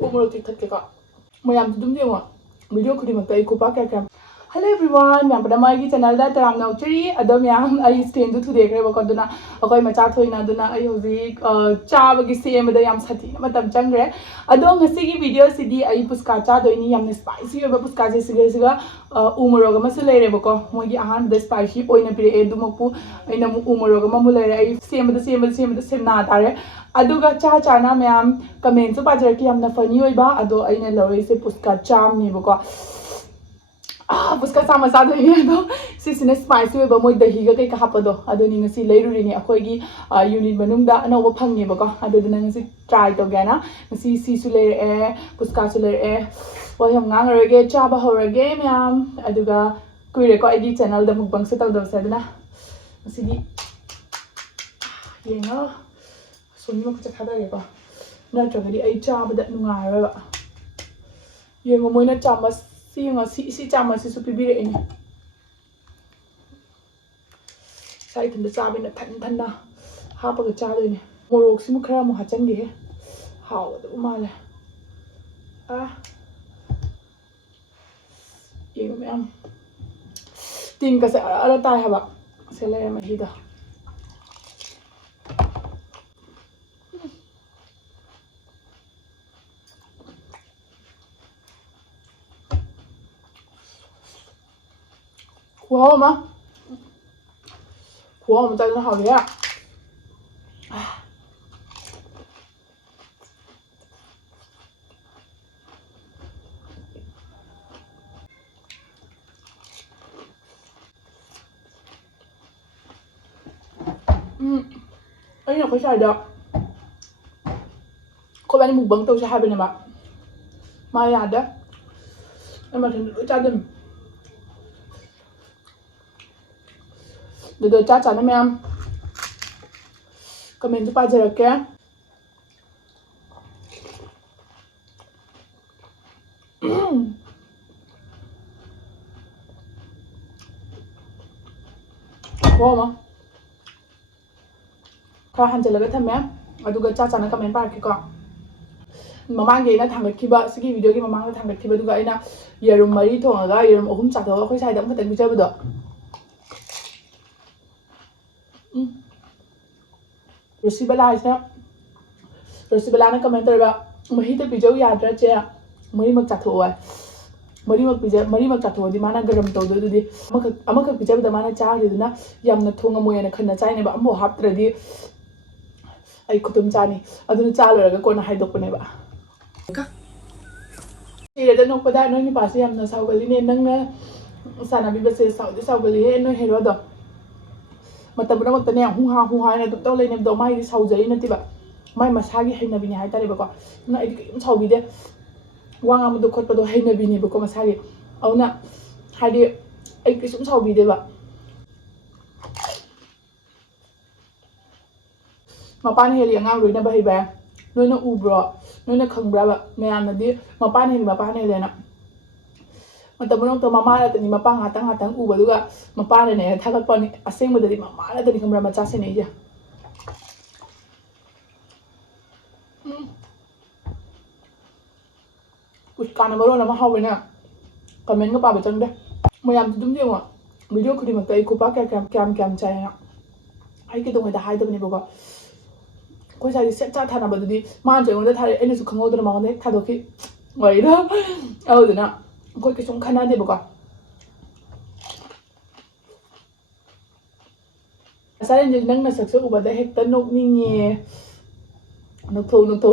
Uhmorok tik thak ke ka mayam dum de wa video khudi mak tai ko pa kya kya. Hello everyone, मैं अपना माई की channel दा तराम नौचरी अदम याम I stand to देख रहे बको दुना अकोई मचा थोइना दुना आई होजी चाबगी सेम दा याम साथी मतम चंगरे अदो ngasi की वीडियो सिदी आई पुस्का चा दोइनी याम स्पाइसी ओबा पुस्का जे सिगा उमरोग अमा सु लेरे बको मोगी आहान द स्पाइसी ओइना पिरे ए दुमकु आइना मु उमरोग अमा मु लेरे आई सेमना तारे अदुगा चा चाना मैम कमेंट सु पाजर की यामना फनी ओइबा अदो आइना लौरे से पुस्का चाम नि बको पुस्का चाम मचा दोइनी अदो सिसिने स्पाइसी ओइबा मोइ दही गा कई हापदो अदो नि ngasi leirurini अखोइगी यूनिट मनुंगदा अनौबा फंगे बको अदो दना ngasi ट्राई तो गना ngasi सिसु लेरे ए पुस्का सु लेरे ए वो हम ngangrege chaba horage मैम अदुगा कुइरे को आईडी चैनल दा मुकबंग से तौदब सेदना ngasi di yenga सोनी मक चखादगे को नत्रगदी आई चाबदा नुंगारबा yengo moina chamas si chamas su pibire ini sai thanda chabina than na hapaga chadoine morok simu khara mu hachange he hawada male yengo ma'am tin ka sa ara tai haba sele ma hida wow ma真的好厉害anh là phải xài được cô bạn mục bắn tôi sẽ hai bên này mà mai là đó em mà thằng cha đừng được cha chắn em comment cho ba giờ được kia wow mà khá hẳn trở lại với thầm em và tôi cha chắn comment ba cái con mà mang cái nó thằng được khi bợ cái video cái mà mang nó thằng được khi bợ tôi gọi là giờ rồi mấy thằng ở đây giờ không chặt thôi khối sai đóng cái tên chơi bây giờ Rosibala na comment ba mahita pijo yadra che mari mak chatho ai mari mak chatho di mana garam to do di amaka pijo da mana cha ri na yamna thonga moya na khanna chai ne ba ambo haptra di ai khutum chani aduna cha lo ga ko na haidok ne ba ka sire da nok pada no ni pa se yamna saugali ne nang na sana bi ba se saugali he no hero do मतलब बड़ा मतलब ने हुहा ने तो ले ने दो माई दि साउजै नतिबा माई मसागी हैनबिनि हाय तारे बको ना इदि केम साउबिदे वांगा मदो खटपदो हैनबिनि बको मसागी औना हादि आई केसुम साउबिदे बा मपान हेली अंगांग रोइना बहिबा नोइना उब्रो नोइना खंगब्रा बा मयामनदि मपान हेलेना मतलब तो ममा तनी मपा hatang उबदुगा मपा ने थागत पनी असेंग बददी ममा तनी खमरा मचा से नहीं जा कुछ कान मरो ना हावेना कमेंट का पाबे चंगदे मयाम दुम जेवा वीडियो खुदी मक तई कुपा क्या चाइना आई के दोंगा दा हाय दबने बको कोई सारी सेट चा थाना बददी मान जेंग दा थारे एने सु खंगोदना माने थादोखि वइदा औदना कोई के सुम खाना दे बको सारे नंग ना सक्से उबदा हेक्ता नोकनिंगे नोकथो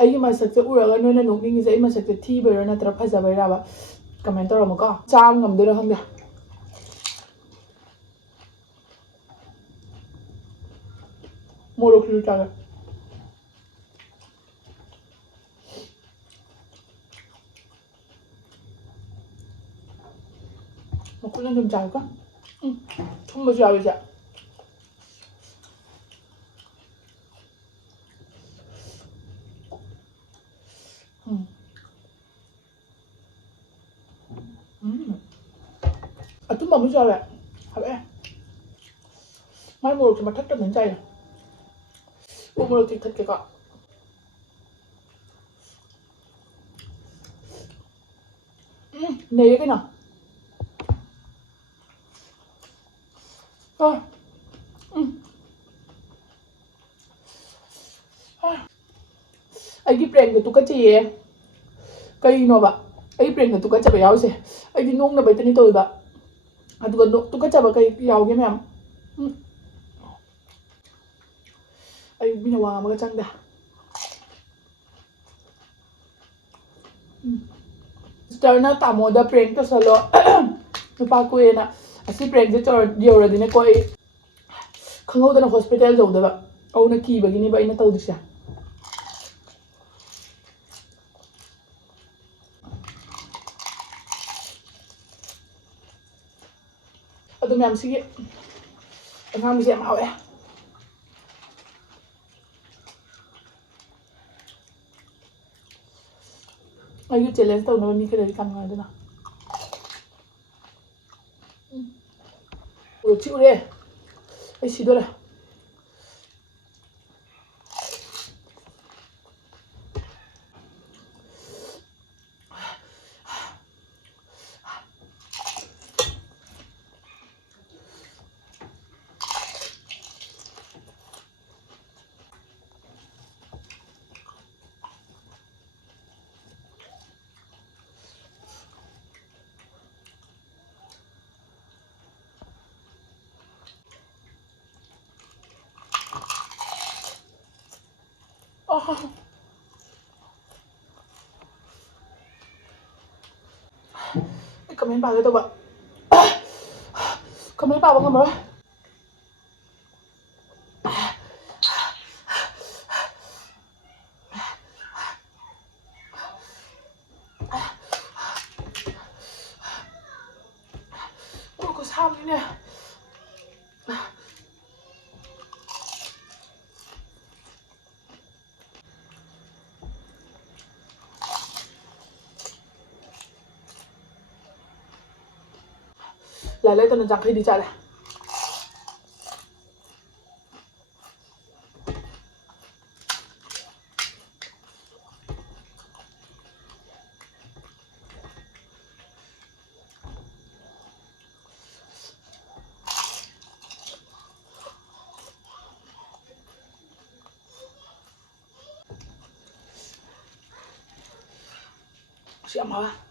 आई मसक्से उरगा नोना नोकनिंगे जे आई मसक्से थीबरो नत्र फजाबैराबा कमेंट तौरमको चाम ngамदोरा खंगे मोरोक लु चागा 먹고는 좀 잘까? 정말 좋아하지? 좀 너무 좋아해. 왜? 말 모르게 막 탁탁 괜찮아. 오므로 뒤탁해가. Nấy cái nào. ꯑꯩꯒꯤ ꯄ꯭ꯔꯦꯡꯗ ꯇꯨꯀꯠꯆꯩꯌꯦ ꯀꯩꯅꯣꯕ ꯑꯩ ꯄ꯭ꯔꯦꯡꯗ ꯇꯨꯀꯠꯆꯕ ꯌꯥꯎꯁꯦ ꯑꯩꯗꯤ ꯅꯣꯡꯅꯕꯩꯇꯅꯤ ꯇꯧꯏꯕ ꯑꯗꯨꯒ ꯇꯨꯀꯠꯆꯕ ꯀꯩ ꯌꯥꯎꯒꯦ ꯃꯌꯥꯝ ꯑꯩ ꯃꯤꯅ ꯋꯥ ꯑꯃꯒ ꯆꯪꯗꯦ ꯁꯤꯁꯇꯔꯅ ꯇꯥꯃꯣꯗ ꯄ꯭ꯔꯦꯡ ꯇꯧꯁꯜꯂꯣ ꯅꯨꯄꯥ ꯀꯣꯏꯌꯦꯅ ꯑꯁꯤ ꯄ꯭ꯔꯦꯡꯁꯦ ꯌꯧꯔꯗꯤꯅꯦꯀꯣ ꯑꯩ ꯈꯪꯍꯧꯗꯅ ꯍꯣꯁꯄꯤꯇꯥꯜ ꯌꯧꯗꯕ ꯑꯧꯅ ꯀꯤꯕꯒꯤꯅꯦꯕ ꯑꯩꯅ ꯇꯧꯗꯣꯏꯁꯦ ꯑꯗꯨ ꯃꯌꯥꯝ ꯁꯤꯒꯤ ꯑꯉꯥꯡꯁꯦ ꯌꯥꯝ ꯍꯥꯎꯋꯦ ꯑꯩꯒꯤ ꯆꯦꯂꯦꯟꯖ ꯇꯧꯅꯕ ꯃꯤ ꯈꯔꯗꯤ ꯀꯥꯟꯅꯗꯅ ꯆꯤꯛꯎꯔꯦ ꯑꯩ ꯁꯤꯗꯣꯔꯦ ꯀꯃꯦꯟ ꯄꯥꯒꯦ ꯇꯧꯕ ꯀꯃꯦꯟ ꯄꯥꯕ ꯉꯝꯃꯔꯣꯏ ꯈꯨꯁꯥꯝꯅꯤꯅꯦ ꯂꯩꯇꯅ ꯌꯥꯡꯈꯩꯗꯤ ꯆꯥꯔꯦ ꯁꯤ ꯌꯥꯝ ꯍꯥꯎꯋꯦ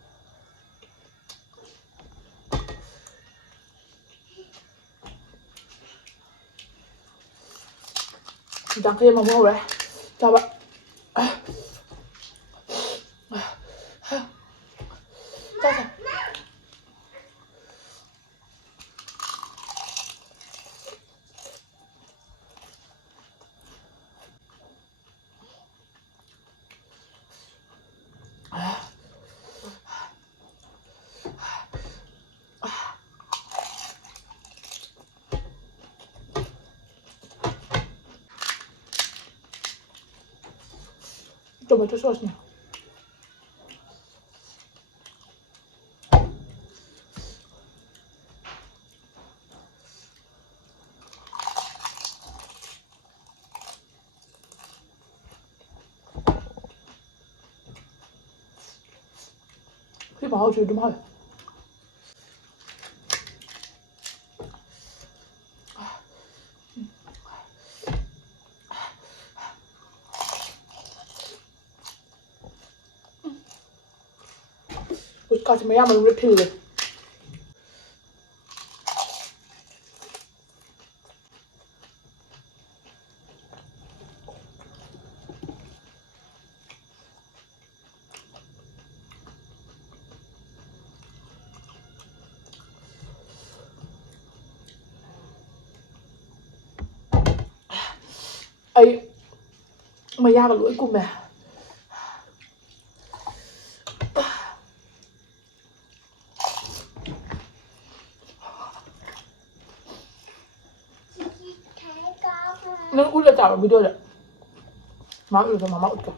ꯌꯥꯡꯈꯩ ꯑꯃꯃꯨꯛ ꯍꯧꯔꯦ ꯆꯥꯕ 토마토 소스냐 이 맛이 좀 하네 까지 매야만 우리 필래 ấy mà da lưỡi cùng nè nó út ra chảo video rồi má út cho má út cho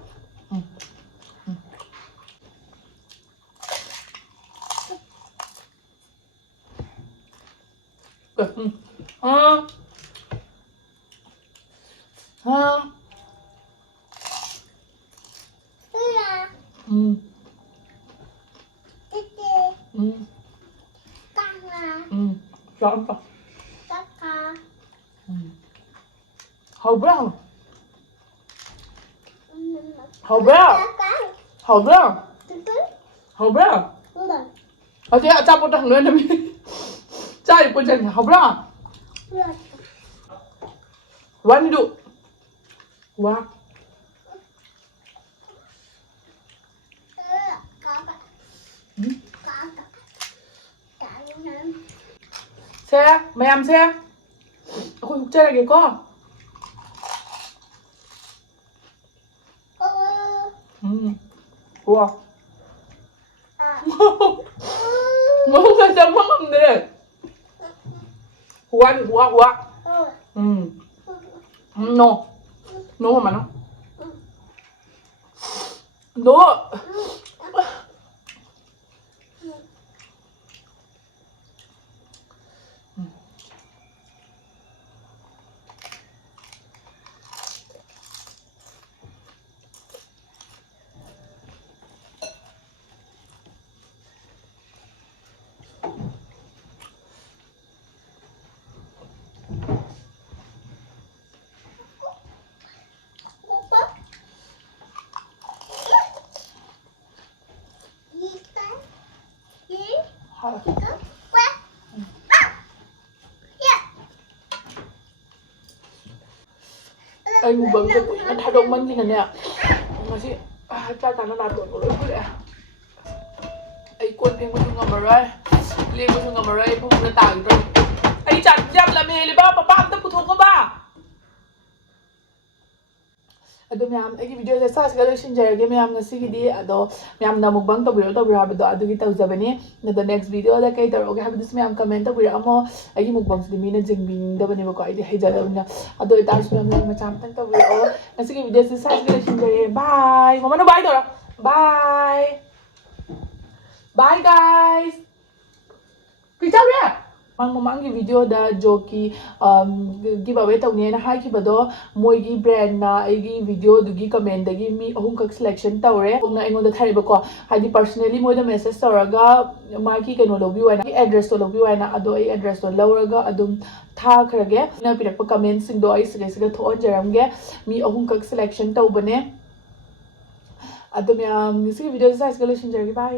ꯆꯥꯎꯝꯄ Kaka. ꯍꯥꯎꯕ꯭ꯔꯥ ꯍꯥꯎꯕ꯭ꯔꯥ ꯍꯥꯎꯕ꯭ꯔꯥ ꯍꯥꯎꯕ꯭ꯔꯥ 어제 아짜보다 한거는 짜이 꽂았네 하브라 완두 와 새야 매암 새야 아고 육자라게거 우와 뭐가 짬뽕인데 Huan, hua, hua. No. No, mamá, no. No. Anh bấm cho quỷ nó thay động mân gì nè nè mà chị cha ta nó làm đồn của lỗi quỷ ạ ấy quân phim của chúng ngầm ở đây liên của chúng ngầm ở đây không được tải rồi ấy chặt chăm là mẹ đi ba bà ba tập của thùng có ba ꯑꯗꯣ ꯃꯌꯥꯝ ꯑꯩꯒꯤ ꯚꯤꯗꯤꯑꯣꯁꯦ ꯁꯥꯏꯖꯀ ꯂꯣꯏꯁꯤꯟꯖꯔꯒꯦ ꯃꯌꯥꯝ ꯉꯁꯤꯒꯤꯗꯤ ꯑꯗꯣ ꯃꯌꯥꯝꯅ mukbang ꯇꯧꯕꯤꯔꯣ ꯍꯥꯏꯕꯗꯣ ꯑꯗꯨꯒꯤ ꯇꯧꯖꯕꯅꯤ ꯑꯗꯣ ꯅꯦꯛꯁ ꯚꯤꯗꯤꯑꯣꯗ ꯀꯩ ꯇꯧꯔꯛꯑꯣꯒꯦ ꯍꯥꯏꯕꯗꯨꯁꯨ ꯃꯌꯥꯝ ꯀꯃꯦꯟ ꯇꯧꯕꯤꯔꯛꯑꯝꯃꯣ ꯑꯩꯒꯤ ꯃꯨꯛꯕꯥꯡꯁꯤꯗꯤ ꯃꯤꯅ ꯖꯤꯡꯕꯤꯅꯤꯡꯗꯕꯅꯦꯕꯀꯣ ꯑꯩꯗꯤ ꯍꯩꯖꯗꯕꯅꯤꯅ ꯑꯗꯨ ꯑꯣꯏꯇꯥꯔꯁꯨ ꯃꯌꯥꯝ ꯂꯥꯏꯛ ꯃꯆꯥ ꯑꯃꯇꯪ ꯇꯧꯕꯤꯔꯛꯑꯣ ꯉꯁꯤꯒꯤ ꯚꯤꯗꯤꯑꯣꯁꯦ ꯁꯥꯏꯖꯀ ꯂꯣꯏꯁꯤꯟꯖꯔꯦ ꯕꯥꯏ ꯃꯃꯥꯅ ꯕꯥꯏ ꯇꯧꯔꯣ ꯕꯥꯏ ꯕꯥꯏ ꯒꯥꯏꯁ ꯀꯩ ꯇꯧꯔꯦ ꯃꯃꯥꯡꯒꯤ ꯚꯤꯗꯤꯑꯣꯗ ꯖꯣꯛꯀꯤ ꯒꯤꯞ ꯑꯋꯦ ꯇꯧꯅꯦꯅ ꯍꯥꯏꯈꯤꯕꯗꯣ ꯃꯣꯏꯒꯤ ꯕ꯭ꯔꯦꯟꯅ ꯑꯩꯒꯤ ꯚꯤꯗꯤꯑꯣꯗꯨꯒꯤ ꯀꯃꯦꯟꯗꯒꯤ ꯃꯤ 3ꯈꯛ ꯁꯦꯂꯦꯛꯁꯟ ꯇꯧꯔꯦ ꯑꯩꯉꯣꯟꯗ ꯊꯥꯔꯤꯕꯀꯣ ꯍꯥꯏꯗꯤ ꯄꯔꯁꯅꯦꯂꯤ ꯃꯣꯏꯗ ꯃꯦꯁꯦꯁ ꯇꯧꯔꯒ ꯃꯥꯒꯤ ꯀꯩꯅꯣ ꯂꯧꯕꯤꯌꯨ ꯍꯥꯏꯅ ꯑꯦꯗ꯭ꯔꯦꯁꯇꯣ ꯂꯧꯕꯤꯌꯨ ꯍꯥꯏꯅ ꯑꯗꯣ ꯑꯩ ꯑꯦꯗ꯭ꯔꯦꯁꯇꯣ ꯂꯧꯔꯒ ꯑꯗꯨꯝ ꯊꯥꯈ꯭ꯔꯒꯦ ꯅꯪ ꯄꯤꯔꯛꯄ ꯀꯃꯦꯟꯠꯁꯤꯡꯗꯣ ꯑꯩ ꯁꯤꯗꯩꯁꯤꯗ ꯊꯣꯛꯍꯟꯖꯔꯝꯒꯦ ꯃꯤ 3ꯈꯛ ꯁꯦꯂꯦꯛꯁꯟ ꯇꯧꯕꯅꯦ ꯑꯗꯣ ꯃꯌꯥꯝ ꯉꯁꯤꯒꯤ ꯚꯤꯗꯤꯑꯣꯁꯦ ꯁꯥꯏꯖꯀ ꯂꯣꯏꯁꯤꯟꯖꯔꯒꯦ ꯕꯥꯏ